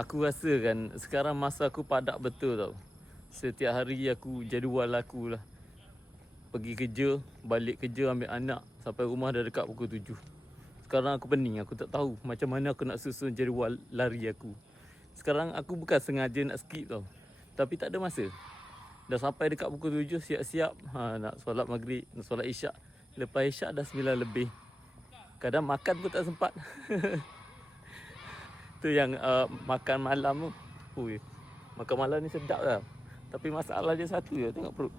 Aku rasa kan sekarang masa aku padat betul tau. Setiap hari aku jadual aku lah. Pergi kerja, balik kerja, ambil anak. Sampai rumah dah dekat pukul 7. Sekarang aku pening, aku tak tahu macam mana aku nak susun jadual lari aku. Sekarang aku bukan sengaja nak skip tau, tapi tak ada masa. Dah sampai dekat pukul 7, siap-siap nak solat maghrib, nak solat isyak. Lepas isyak dah 9 lebih. Kadang makan pun tak sempat. Tu yang makan malam tu. Ui, makan malam ni sedap lah. Tapi masalah dia satu je, tengok perut.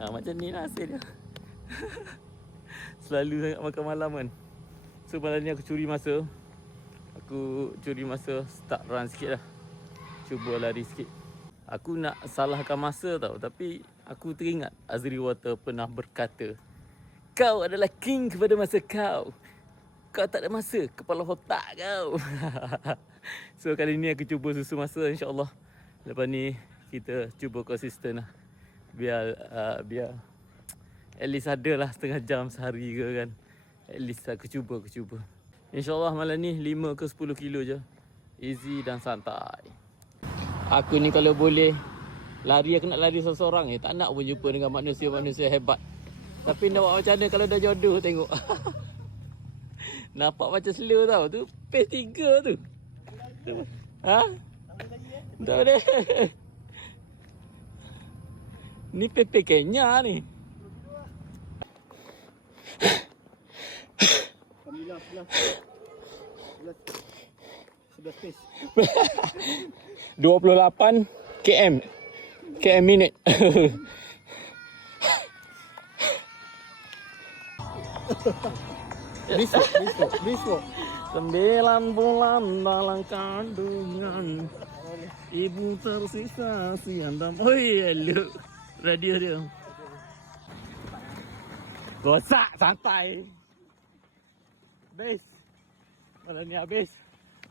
Macam ni lah hasil dia. Selalu sangat makan malam kan. So malam ni aku curi masa. Aku curi masa, start run sikit lah. Cuba lari sikit. Aku nak salahkan masa tau, tapi aku teringat Azri Water pernah berkata, kau adalah king kepada masa kau. Kau tak ada masa, kepala otak kau. So kali ni aku cuba susun masa, insyaAllah. Lepas ni kita cuba konsisten lah. Biar at least ada lah setengah jam sehari ke kan. At least aku cuba. InsyaAllah malam ni 5 ke 10 kilo je. Easy dan santai. Aku ni kalau boleh lari, aku nak lari seorang je. Tak nak pun jumpa dengan manusia-manusia hebat. Tapi nak buat macam mana kalau dah jodoh tengok. Nampak macam slow tau. Tu pace 3 tu. Ha? Tak boleh. Ni pace Kenya ni. Sebelah pace. 28 km minit. Besok. 9 bulan dalam kandungan, ibu tersisa siang dan hello. Radio dia. Gosak santai. Habis. Malam ni habis.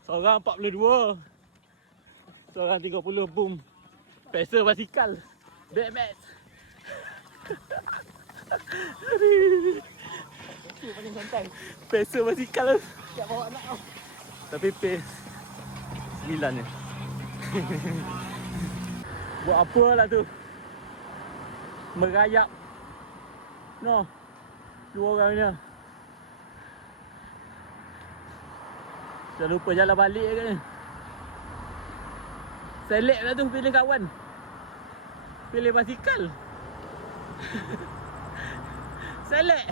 Seorang 42. Seorang 30, boom. Pesa basikal. BMX. Paling santai. Pesa basikal. Siap bawa anak kau. Tapi pace 9 je. Buat apa lah tu? Merayap. No. 2 orang ni. Jangan lupa jalan balik ke ni. Select lah tu pilih kawan. Pilih basikal. Select.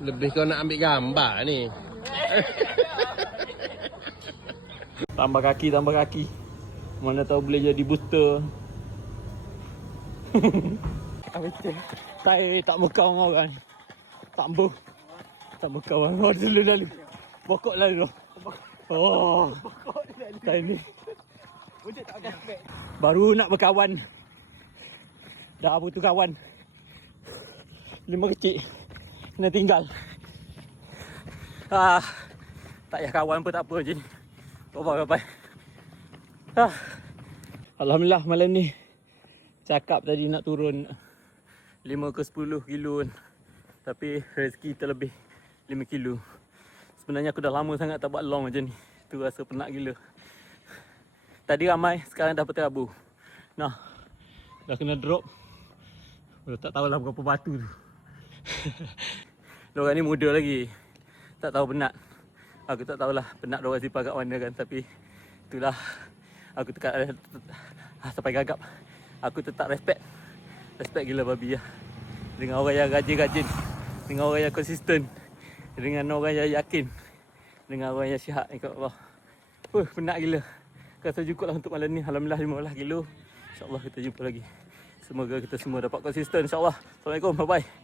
Lebih kau nak ambil gambar ni. Tambah kaki. Mana tahu boleh jadi booster. Tak mekau dengan orang. Tak mekau dengan orang dulu lalu. Pokok lalu. Oh. Time ni. Wujud tak ada spek. Baru nak berkawan. Dah butuh kawan. 5 kecil. Kena tinggal. Tak payah kawan pun tak apa je ni. Bapak. Alhamdulillah malam ni. Cakap tadi nak turun 5 ke 10 kilo kan. Tapi rezeki terlebih 5 kilo. Sebenarnya aku dah lama sangat tak buat long macam ni. Tu rasa penat gila. Tadi ramai, sekarang dah berterabur. Nah, dah kena drop. Tak tahulah berapa batu tu. Diorang ni muda lagi. Tak tahu penat. Aku tak tahulah penat diorang simpan kat mana kan. Tapi itulah. Aku tekat sampai gagap. Aku tetap respect. Respect gila babi lah. Dengan orang yang rajin-rajin. Dengan orang yang konsisten. Dengan orang yang yakin. Dengan orang yang sihat. InsyaAllah. Penat gila. Rasa cukup lah untuk malam ni. Alhamdulillah 15 kilo. InsyaAllah kita jumpa lagi. Semoga kita semua dapat konsisten. InsyaAllah. Assalamualaikum. Bye-bye.